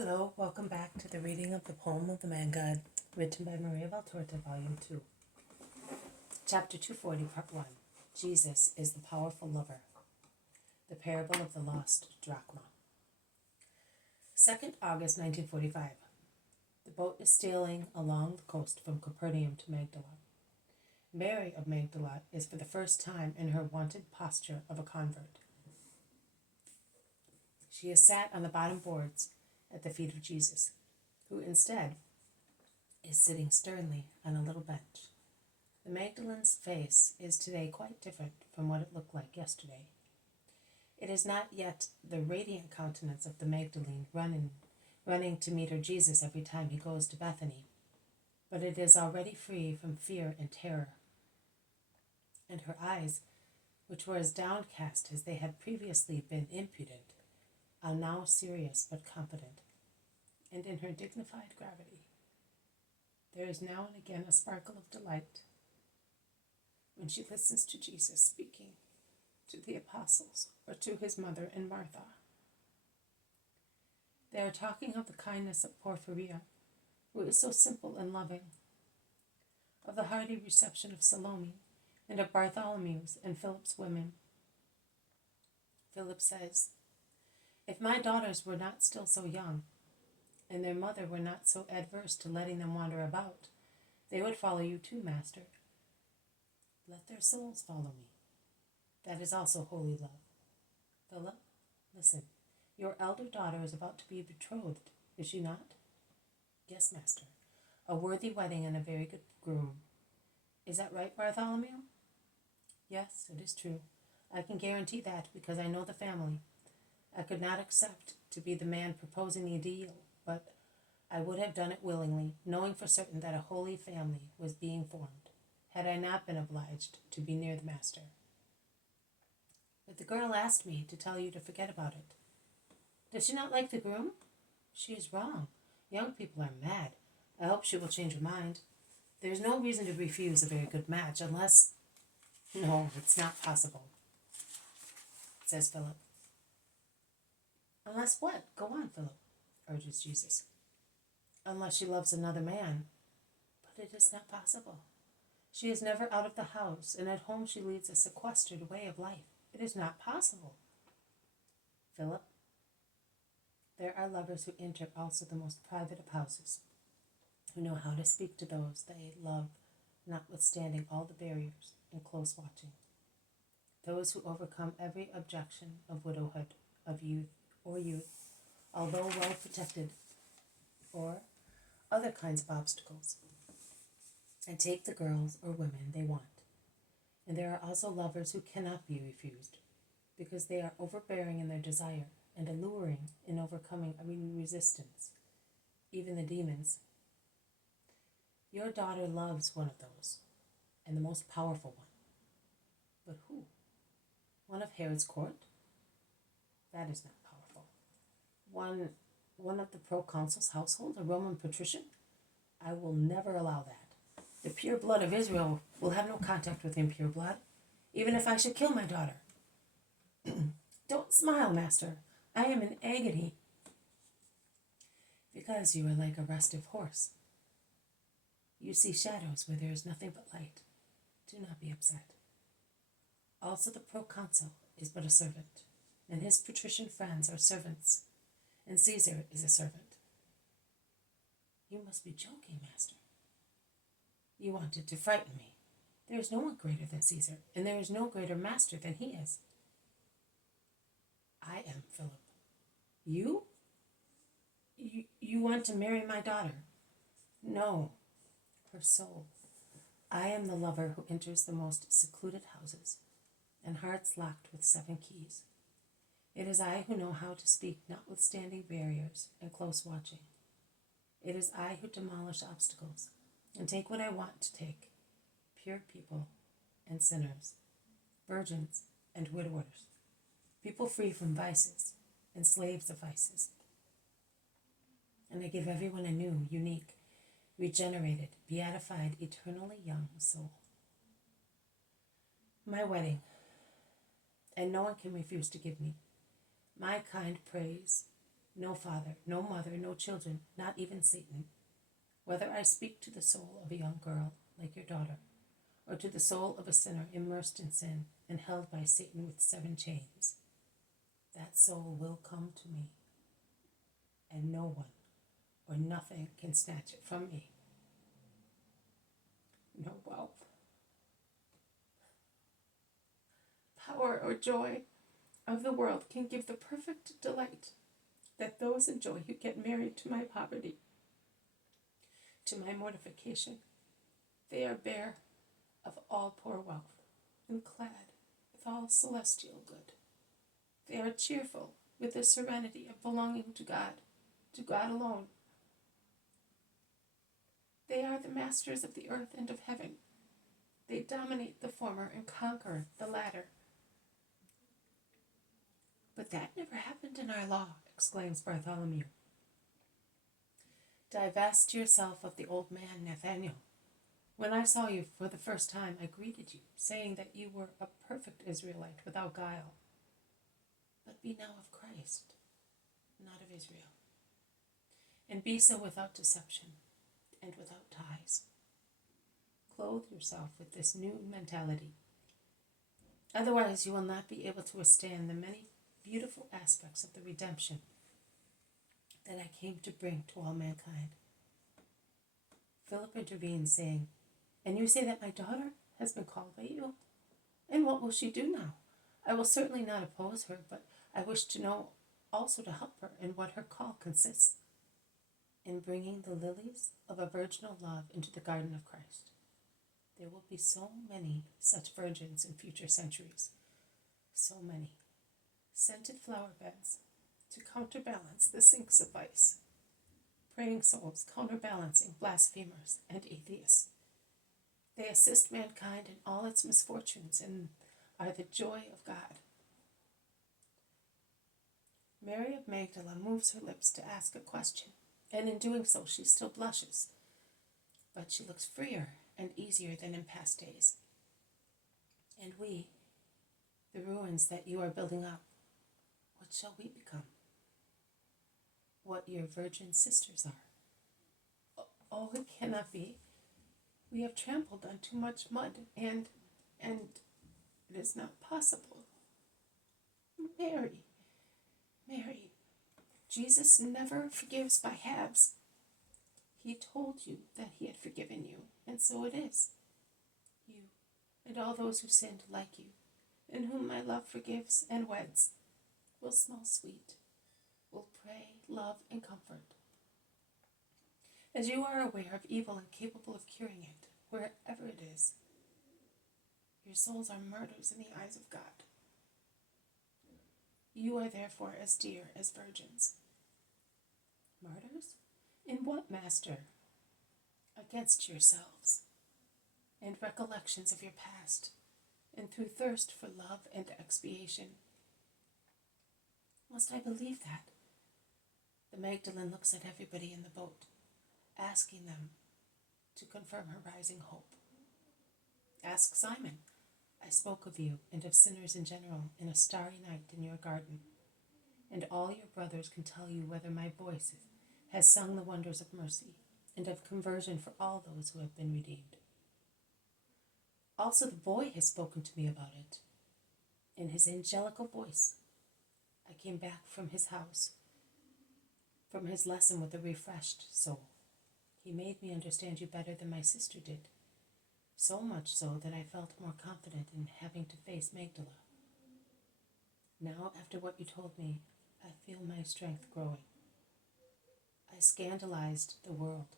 Hello, welcome back to the reading of the poem of the Man God, written by Maria Valtorta, Volume 2. Chapter 240, Part 1. Jesus is the Powerful Lover. The Parable of the Lost Drachma. 2nd August 1945. The boat is sailing along the coast from Capernaum to Magdala. Mary of Magdala is for the first time in her wonted posture of a convert. She is sat on the bottom boards at the feet of Jesus, who instead is sitting sternly on a little bench. The Magdalene's face is today quite different from what it looked like yesterday. It is not yet the radiant countenance of the Magdalene running to meet her Jesus every time he goes to Bethany, but it is already free from fear and terror. And her eyes, which were as downcast as they had previously been impudent, are now serious but confident, and in her dignified gravity there is now and again a sparkle of delight when she listens to Jesus speaking to the apostles or to his mother and Martha. They are talking of the kindness of Porphyria, who is so simple and loving, of the hearty reception of Salome, and of Bartholomew's and Philip's women. Philip says, "If my daughters were not still so young, and their mother were not so adverse to letting them wander about, they would follow you too, Master. Let their souls follow me. That is also holy love. Philip, listen, your elder daughter is about to be betrothed, is she not?" "Yes, Master. A worthy wedding and a very good groom. Is that right, Bartholomew?" "Yes, it is true. I can guarantee that because I know the family. I could not accept to be the man proposing the deal, but I would have done it willingly, knowing for certain that a holy family was being formed, had I not been obliged to be near the Master. But the girl asked me to tell you to forget about it. Does she not like the groom? She is wrong. Young people are mad. I hope she will change her mind. There is no reason to refuse a very good match unless... No, it's not possible," says Philip. "Unless what? Go on, Philip," urges Jesus. "Unless she loves another man. But it is not possible. She is never out of the house, and at home she leads a sequestered way of life. It is not possible." "Philip, there are lovers who enter also the most private of houses, who know how to speak to those they love, notwithstanding all the barriers and close watching. Those who overcome every objection of widowhood, of youth, although well protected, or other kinds of obstacles, and take the girls or women they want. And there are also lovers who cannot be refused, because they are overbearing in their desire and alluring in overcoming every resistance, even the demons. Your daughter loves one of those, and the most powerful one. But who? One of Herod's court? That is not powerful. One of the proconsul's household, a Roman patrician? I will never allow that. The pure blood of Israel will have no contact with impure blood, even if I should kill my daughter." "Don't smile, Master. I am in agony." "Because you are like a restive horse. You see shadows where there is nothing but light. Do not be upset. Also the proconsul is but a servant, and his patrician friends are servants, and Caesar is a servant." "You must be joking, Master." "You wanted to frighten me. There is no one greater than Caesar, and there is no greater master than he is." "I am, Philip." "You? You want to marry my daughter?" "No, her soul. I am the lover who enters the most secluded houses, and hearts locked with 7 keys. It is I who know how to speak notwithstanding barriers and close watching. It is I who demolish obstacles and take what I want to take, pure people and sinners, virgins and widowers, people free from vices and slaves of vices. And I give everyone a new, unique, regenerated, beatified, eternally young soul. My wedding, and no one can refuse to give me my kind praise, No father, no mother, no children, not even Satan. Whether I speak to the soul of a young girl, like your daughter, or to the soul of a sinner immersed in sin and held by Satan with 7 chains, that soul will come to me, and no one or nothing can snatch it from me. No wealth, power, or joy of the world can give the perfect delight that those enjoy who get married to my poverty, to my mortification. They are bare of all poor wealth, and clad with all celestial good. They are cheerful with the serenity of belonging to God alone. They are the masters of the earth and of heaven. They dominate the former and conquer the latter. But that never happened in our law, exclaims Bartholomew. Divest yourself of the old man, Nathaniel. When I saw you for the first time, I greeted you, saying that you were a perfect Israelite without guile. But be now of Christ, not of Israel. And be so without deception and without ties. Clothe yourself with this new mentality. Otherwise, you will not be able to withstand the many beautiful aspects of the redemption that I came to bring to all mankind. Philip intervened, saying, And you say that my daughter has been called by you? And what will she do now? I will certainly not oppose her, but I wish to know also to help her in what her call consists. In bringing the lilies of a virginal love into the garden of Christ. There will be so many such virgins in future centuries. So many. Scented flower beds to counterbalance the sinks of vice. Praying souls counterbalancing blasphemers and atheists. They assist mankind in all its misfortunes and are the joy of God. Mary of Magdala moves her lips to ask a question, and in doing so she still blushes, but she looks freer and easier than in past days. And we, the ruins that you are building up, what shall we become? What your virgin sisters are. Oh, it cannot be. We have trampled on too much mud, and it is not possible. Mary, Jesus never forgives by halves. He told you that he had forgiven you, and so it is. You and all those who sinned like you, and whom my love forgives and weds, will smell sweet, will pray, love, and comfort. As you are aware of evil and capable of curing it, wherever it is, your souls are martyrs in the eyes of God. You are therefore as dear as virgins. Martyrs? In what, Master? Against yourselves, and recollections of your past, and through thirst for love and expiation. Must I believe that? The Magdalene looks at everybody in the boat, asking them to confirm her rising hope. Ask Simon. I spoke of you and of sinners in general in a starry night in your garden, and all your brothers can tell you whether my voice has sung the wonders of mercy and of conversion for all those who have been redeemed. Also the boy has spoken to me about it. In his angelical voice, I came back from his house, from his lesson with a refreshed soul. He made me understand you better than my sister did, so much so that I felt more confident in having to face Magdala. Now, after what you told me, I feel my strength growing. I scandalized the world,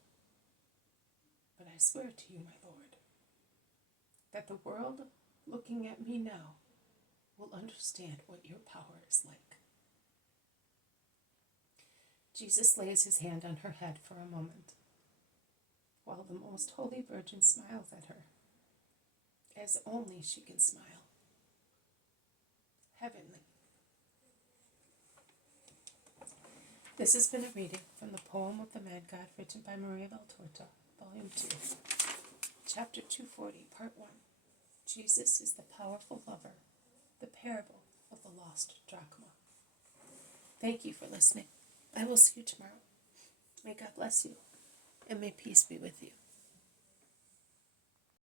but I swear to you, my Lord, that the world looking at me now will understand what your power is like. Jesus lays his hand on her head for a moment, while the Most Holy Virgin smiles at her, as only she can smile. Heavenly. This has been a reading from the poem of the Mad God written by Maria Valtorta, Volume 2, Chapter 240, Part 1. Jesus is the powerful lover, the parable of the lost drachma. Thank you for listening. I will see you tomorrow. May God bless you, and may peace be with you.